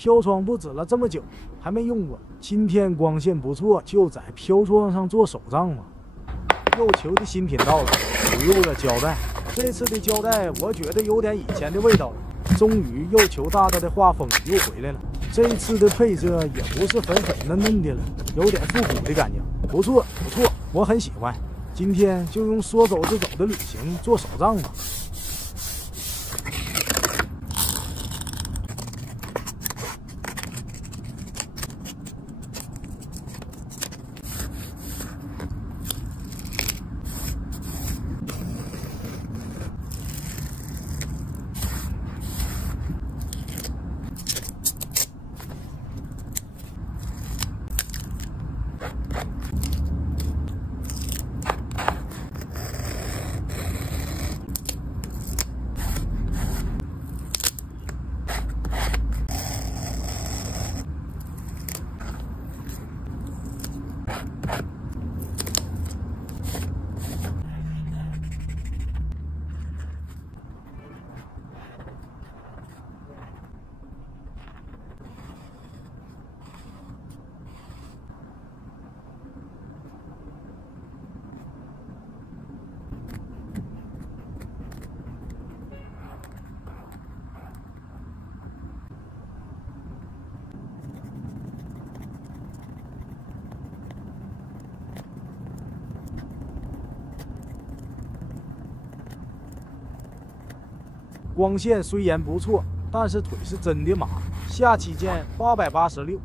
飘窗布置了这么久，还没用过。今天光线不错，就在飘窗上做手账嘛。肉球的新品到了，植入了胶带。这次的胶带我觉得有点以前的味道了。终于，肉球大大的画风又回来了。这次的配色也不是粉粉嫩嫩的了，有点复古的感觉，不错不错，我很喜欢。今天就用说走就走的旅行做手账吧。光线虽然不错，但是腿是真的麻。下期见，886。